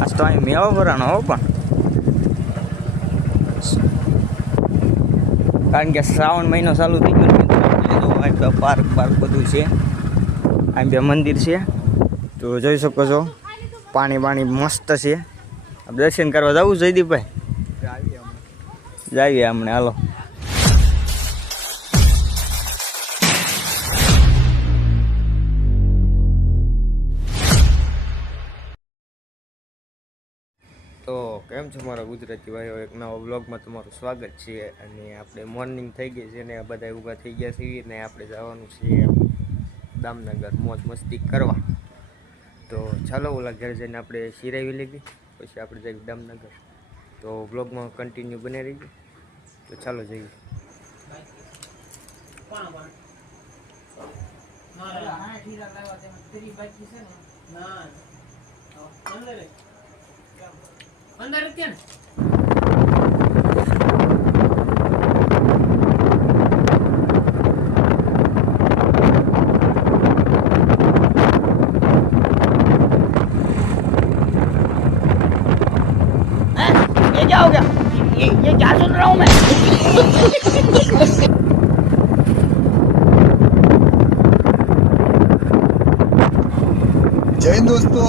આજ તો અહીં મેળો ભરાણો હો, પણ કારણ કે શ્રાવણ મહિનો ચાલુ થઈ ગયો. પાર્ક બધું છે. અહીં બે મંદિર છે તો જોઈ શકો છો. પાણી મસ્ત છે. દર્શન કરવા જવું જયદીપભાઈ? જાવીએ હમણાં, હાલો. તો કેમ છો મારા ગુજરાતી ભાઈઓ, એક નવા વ્લોગમાં તમારું સ્વાગત છે. અને આપણે મોર્નિંગ થઈ ગઈ છે ને બધા ઊભા થઈ ગયા છીએ ને આપણે જવાનું છે દામનગર મોજ મસ્તી કરવા. તો ચાલો ઓલા ઘરે જઈને આપણે સિરાવી લીધી, પછી આપણે જઈએ દામનગર. તો વ્લોગમાં કન્ટિન્યુ બને રહીએ. તો ચાલો જઈએ. અંદર કેમ ये क्या हो गया? ये क्या सुन रहा हूँ मैं? जय हिंद दोस्तों.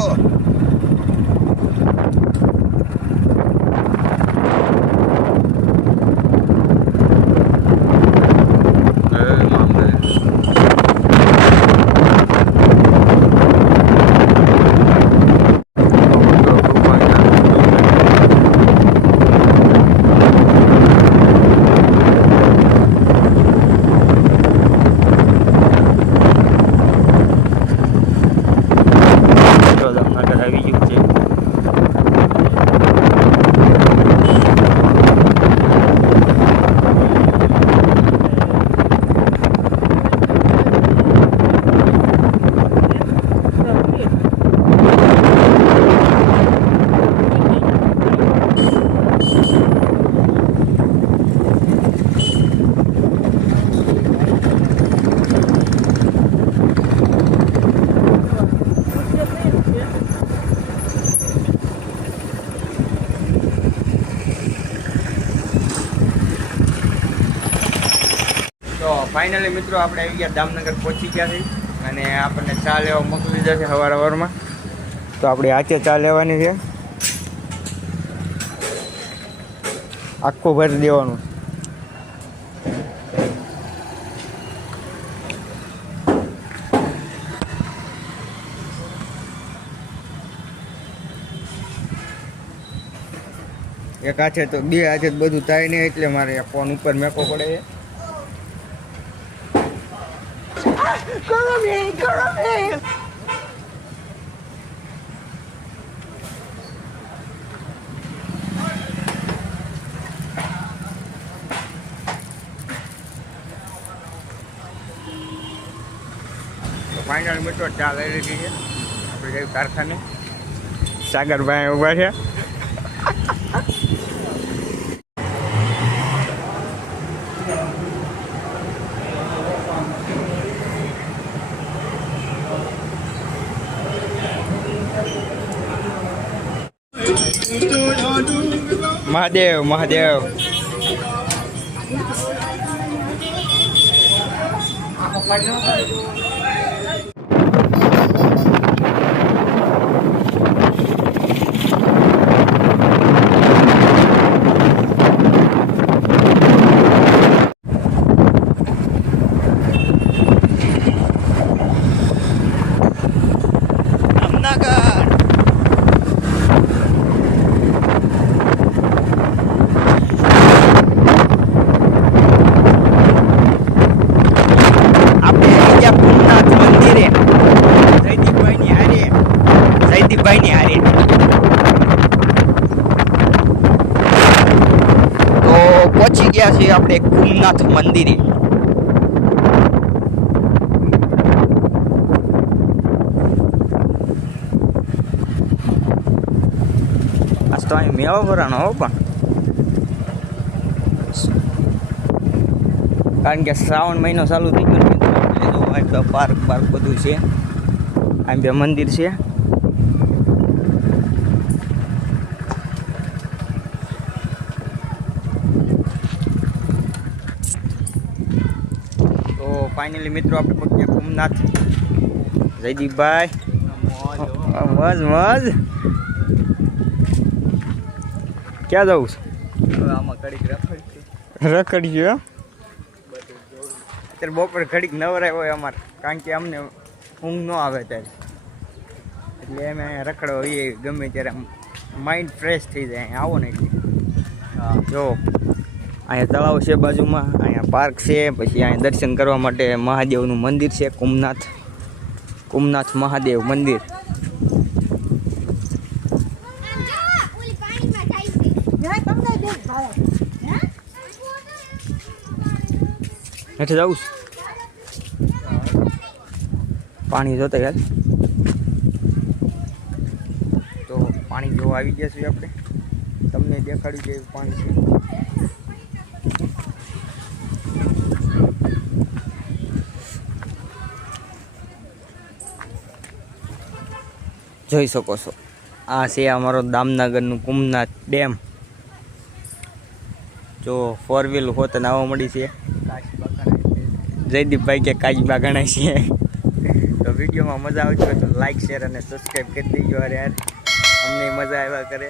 તો ફાઇનલી મિત્રો આપણે આવી ગયા, દામનગર પહોંચી ગયા છીએ. અને આપણને ચા લેવા મોકલી દીધા છે સવારમાં. તો આપણે હાથે ચા લેવાની છે, આખું ભરી દેવાનું. એક હાથે તો બે હાથે બધું થાય નહીં, એટલે મારે ફોન ઉપર મેકો પડે છે. ફાઇનલ મિત્રો ચા લઈ લીધી છે. આપણે જઈએ કારખાને. સાગરભાઈ ઉભા છે. મહાદેવ મહાદેવ. જયદીપભાઈની હારે તો પહોંચી ગયા છીએ આપણે કુમનાથ મંદિરે. આજ તો અહીં મેળો ભરાણો હો, પણ કારણ કે શ્રાવણ મહિનો ચાલુ થઈ ગયો. પાર્ક બધું છે. અહીં બે મંદિર છે ફાઇનલી મિત્રો આપણે પહોંચ્યા કુમનાથ. જયદીપભાઈ મજ મજ ક્યાં જવું છે? આમાં કડીક રખડી ગયો અત્યારે બપોર ઘડીક નવરાય હોય અમારે, કારણ કે અમને ઊંઘ ન આવે ત્યારે, એટલે અમે અહીંયા રખડવા હોઈએ ગમે ત્યારે માઇન્ડ ફ્રેશ થઈ જાય. અહીંયા આવો ને એટલે જો અહીંયા તળાવ છે બાજુમાં, અહીંયા પાર્ક છે, પછી અહીંયા દર્શન કરવા માટે મહાદેવનું મંદિર છે, કુમનાથ મહાદેવ મંદિર. હેઠે જવું છે પાણી જોતા યાર, તો પાણી જોવા આવી ગયા છીએ આપણે, તમને દેખાડ્યું કે પાણી છે. જોઈ શકો છો આ છે અમારો દામનગરનું કુમનાથ ડેમ. જો 4 વ્હીલ હોત નાવા મળી છે. જયદીપભાઈ કે કાચબા ગણાય છે. તો વિડીયોમાં મજા આવતી હોય તો લાઈક શેર અને સબસ્ક્રાઈબ કરી દેજો. અરે યાર અમને મજા આવ્યા કરે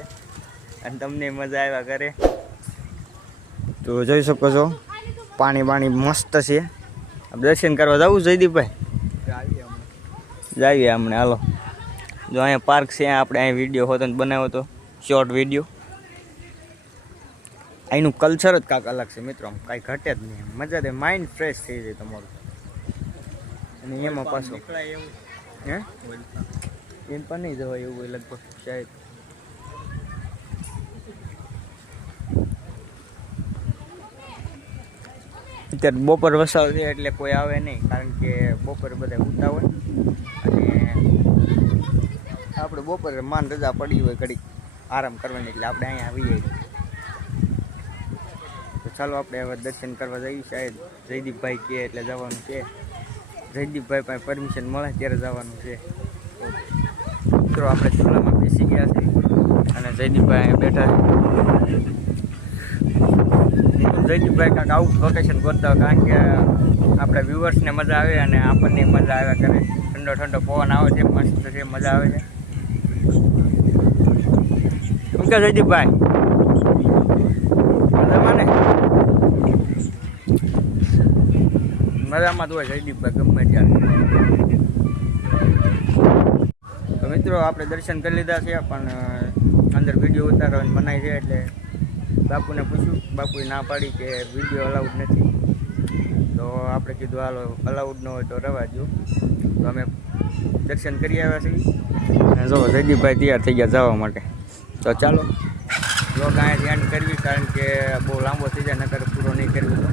અને તમને મજા આવ્યા કરે. તો જોઈ શકો છો પાણી મસ્ત છે. દર્શન કરવા જવું જયદીપભાઈ? જાવીએ હમણાં હાલો. જો અહીંયા પાર્ક છે, આપણે અહીંયા વિડીયો હોતો બનાવ્યો હતો, શોર્ટ વિડીયો. અહીંનું કલ્ચર જ કાંઈક અલગ છે મિત્રો, આમ કાંઈ ઘટે જ નહીં, મજા દે, માઇન્ડ ફ્રેશ થઈ જાય તમારું. અને એમાં પાછું હે એમ પણ નહીં જવાય એવું હોય લગભગ શાયદ. અત્યારે બપોર વસાવ છે એટલે કોઈ આવે નહીં, કારણ કે બપોરે બધા ઉતા હોય અને આપણે બપોરે માન રજા પડી હોય ઘડીક આરામ કરવાની, એટલે આપણે અહીંયા આવી જઈએ. તો ચાલો આપણે હવે દર્શન કરવા જઈએ. શાયદ જયદીપભાઈ કહે એટલે જવાનું છે. જયદીપભાઈ પાસે પરમિશન મળે ત્યારે જવાનું છે. મિત્રો આપણે ચૂલામાં બેસી ગયા છે અને જયદીપભાઈ અહીંયા બેઠા છે. જયદીપભાઈ કાંઈક આવું લોકેશન કરતા હોય, કારણ કે આપણા વ્યુઅર્સને મજા આવે અને આપણને મજા આવ્યા કરે. ઠંડો ઠંડો પવન આવે છે, મસ્ત છે, મજા આવે છે. શું કે જયદીપભાઈ મજામાં ને? મજામાં તો હોય જયદીપભાઈ ગમે ત્યારે. તો મિત્રો આપણે દર્શન કરી લીધા છે, પણ અંદર વિડીયો ઉતારવાની મનાઈ છે, એટલે બાપુને પૂછ્યું, બાપુએ ના પાડી કે વિડીયો અલાઉડ નથી. તો આપણે કીધું હાલો અલાઉડ ન હોય તો રવા દો. તો અમે દર્શન કરી આવ્યા છીએ અને જો જયદીપભાઈ તૈયાર થઈ ગયા જવા માટે. તો ચાલો બ્લોગ અહીંયા ધ્યાન કરવી, કારણ કે બહુ લાંબો થઈ જાય, નકર પૂરો નહીં કરવી તો.